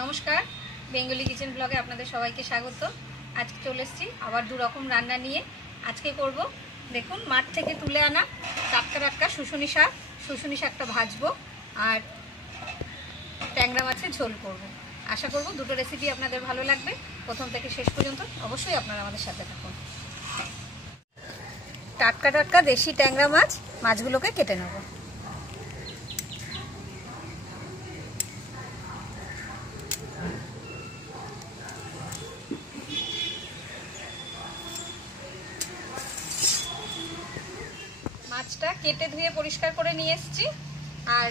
নমস্কার, Bengali kitchen ব্লগে আপনাদের সবাইকে স্বাগত। আজকে চলে এসেছি আবার দু রকম রান্না নিয়ে। আজকে করব দেখুন মাঠ থেকে তুলে আনা টাটকা টাটকা শুশুনি শাকটা ভাজবো আর ট্যাংরা মাছের ঝোল করব। আশা করব দুটো রেসিপি আপনাদের ভালো লাগবে। প্রথম থেকে শেষ পর্যন্ত অবশ্যই আপনারা আমাদের সাথে থাকুন। টাটকা টাটকা দেশি ট্যাংরা মাছগুলোকে কেটে নেব। মাছটা কেটে ধুয়ে পরিষ্কার করে নিয়ে এসেছি আর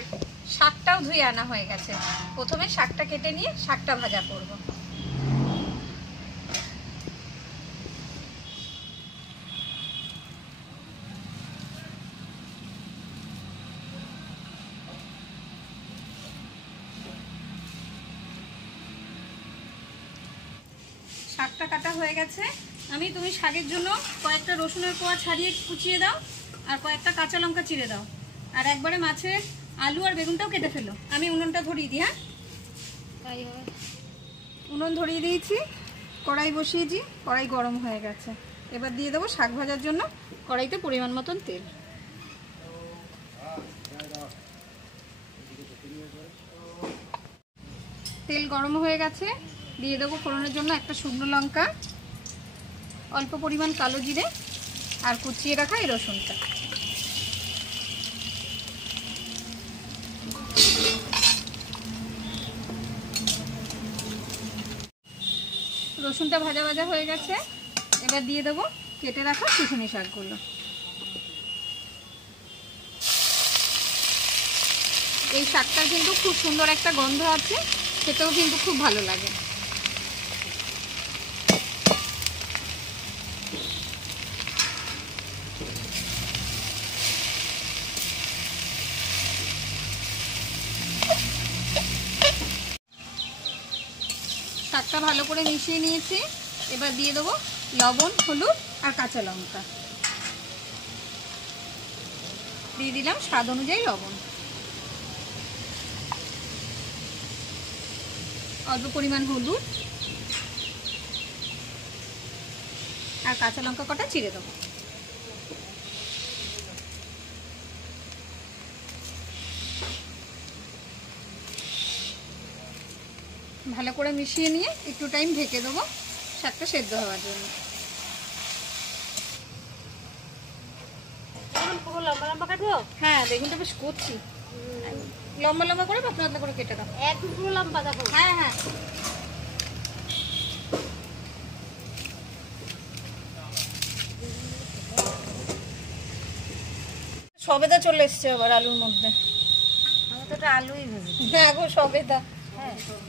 শাকটাও ধুয়ে আনা হয়ে গেছে। প্রথমে শাকটা কেটে নিয়ে শাকটা ভাজা করব। শাকটা কাটা হয়ে গেছে। তুমি শাকের জন্য কয়েকটা রসুনের কোয়া ছাড়িয়ে কুচিয়ে দাও আর কয়েকটা কাঁচা লঙ্কা চিড়ে দাও আর একবারে মাছের আলু আর বেগুনটাও কেটে ফেলো। আমি উনুনটা ধরিয়ে দিই। হ্যাঁ, তাই হবে। উনুন ধরিয়ে দিয়েছি, কড়াই বসিয়েছি, কড়াই গরম হয়ে গেছে। এবার দিয়ে দেবো শাক ভাজার জন্য কড়াইতে পরিমাণ মতন তেল। তেল গরম হয়ে গেছে, দিয়ে দেবো ফোড়নের জন্য একটা শুকনো লঙ্কা, অল্প পরিমাণ কালো জিরে আর কুচিয়ে রাখা এই রসুনটা। রসুনটা ভাজা ভাজা হয়ে গেছে। এবার দিয়ে দেবো কেটে রাখা শুশুনি শাকগুলো। এই শাকটার কিন্তু খুব সুন্দর একটা গন্ধ আছে, খেতেও কিন্তু খুব ভালো লাগে। শাকটা ভালো করে মিশিয়ে নিয়েছি। এবার দিয়ে দেবো লবণ, হলুদ আর কাঁচা লঙ্কা। দিয়ে দিলাম স্বাদ অনুযায়ী লবণ, অল্প পরিমাণ হলুদ আর কাঁচা লঙ্কা কটা চিড়ে দেবো। ভালো করে মিশিয়ে নিয়ে একটু টাইম ঢেকে দেবো শাকটা সেদ্ধ হওয়ার জন্য। লম্বা লম্বা কাটবো? হ্যাঁ, বেগুনটা বেশ করছি, লম্বা লম্বা করে পাতলা পাতলা করে কেটে দাও। একটু পুরো লম্বা দেখো। হ্যাঁ হ্যাঁ, সবেদা চলে এসছে আবার আলুর মধ্যে। আমি তো আলুই ভাজি। হ্যাঁ গো, সবেদা।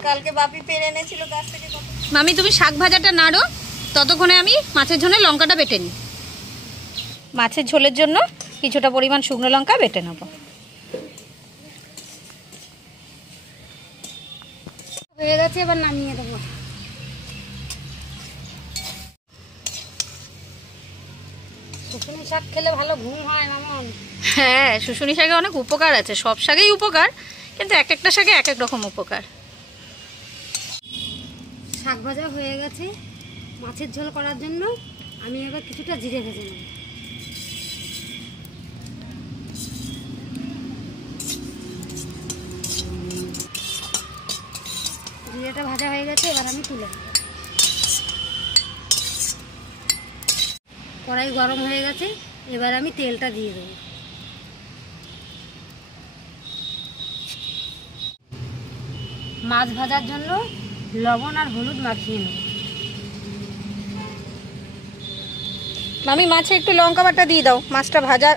কালকে বাপি পেরে এনেছিল গাছ থেকে। মামি তুমি শাক ভাজাটা নাড়ো, ততক্ষণে আমি মাছের ঝোলে লঙ্কাটা বেটে নিই। মাছের ঝোলের জন্য কিছুটা পরিমাণ শুকনো লঙ্কা বেটে নেব। হয়ে গেছে, এবার নামিয়ে দেবো। শুশুনি শাক খেলে ভালো ঘুম হয় মামন। হ্যাঁ, শুশুনি শাকে অনেক উপকার আছে। সব শাকেই উপকার, কিন্তু এক একটা শাকে এক এক রকম উপকার। শাক ভাজা হয়ে গেছে। মাছের ঝোল করার জন্য আমি এবার কিছুটা জিরে ভেজে নেব। জিরেটা ভাজা হয়ে গেছে, এবার আমি তুলে নেব। কড়াই গরম হয়ে গেছে, এবার আমি তেলটা দিয়ে দেবো। মাছ ভাজার জন্য লবণ আর হলুদ মাখিয়ে নেব। মামি মাছে একটু লঙ্কা বাটা দিয়ে দাও। মাছটা ভাজা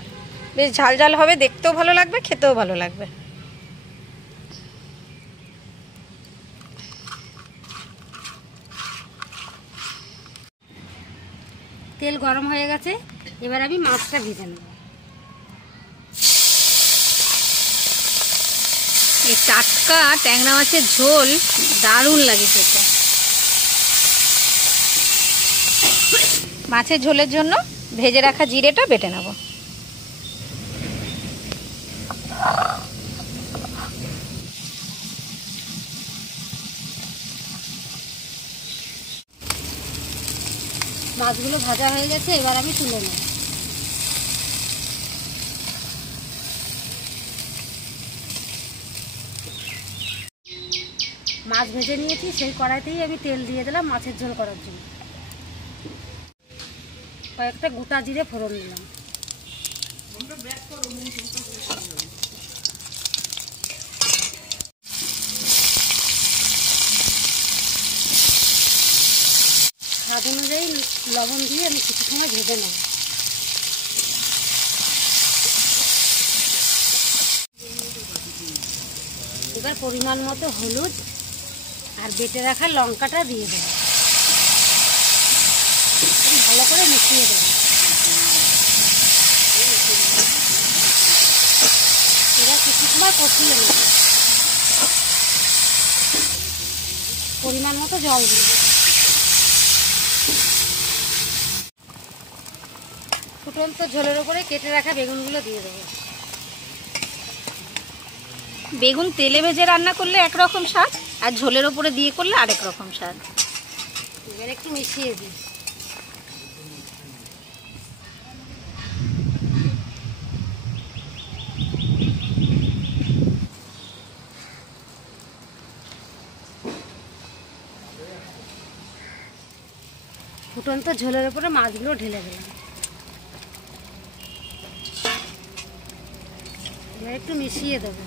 বেশ ঝাল ঝাল হবে, দেখতেও ভালো লাগবে, খেতেও ভালো লাগবে। তেল গরম হয়ে গেছে, এবার আমি মাছটা ভেজে নেব। এই টাটকা ট্যাংরা মাছের ঝোল দারুণ লাগে খেতে। মাছের ঝোলের জন্য ভেজে রাখা জিরেটা বেটে নেব। মাছগুলো ভাজা হয়ে গেছে, এবার আমি তুলে নেব। মাছ ভেজে নিয়েছি, সেই কড়াইতেই আমি তেল দিয়ে দিলাম মাছের ঝোল করার জন্য। কয়েকটা গোটা জিরে ফোড়ন দিলাম। স্বাদ অনুযায়ী লবণ দিয়ে আমি কিছু সময় ভেজে নেব। এবার পরিমাণ মতো হলুদ আর বেটে রাখা লঙ্কাটা দিয়ে দেবো, ভালো করে মিশিয়ে দেবো। এবার কিছু সময় কষিয়ে নেব। পরিমাণ মতো জল দিই। ফুটন্ত ঝোলের ওপরে কেটে রাখা বেগুনগুলো দিয়ে দেবো। বেগুন তেলে ভেজে রান্না করলে একরকম স্বাদ, আর ঝোলের ওপরে দিয়ে করলে আরেক রকম স্বাদ। এবার একটু মিশিয়ে দিই। ফুটন্ত ঝোলের ওপরে মাছগুলো ঢেলে দিলাম। এবার একটু মিশিয়ে দেবো।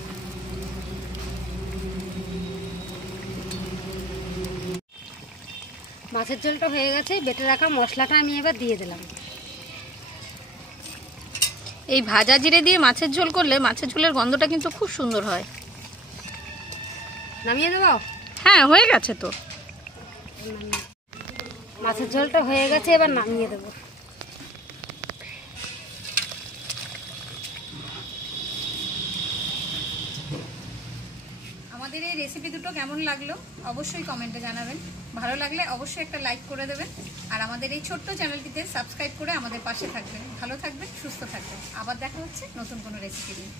মাছের ঝোলটা হয়ে গেছে, বেটে রাখা মশলাটা আমি এবার দিয়ে দিলাম। এই ভাজা জিরে দিয়ে মাছের ঝোল করলে মাছের ঝোলের গন্ধটা কিন্তু খুব সুন্দর হয়। নামিয়ে দেবো? হ্যাঁ, হয়ে গেছে তো। মাছের ঝোলটা হয়ে গেছে, এবার নামিয়ে দেবো। আমাদের এই রেসিপি দুটো কেমন লাগলো অবশ্যই কমেন্টে জানাবেন। ভালো লাগলে অবশ্যই একটা লাইক করে দেবেন, আর আমাদের এই ছোট্ট চ্যানেলটিতে সাবস্ক্রাইব করে আমাদের পাশে থাকবেন। ভালো থাকবেন, সুস্থ থাকবেন। আবার দেখা হচ্ছে নতুন কোনো রেসিপি নিয়ে।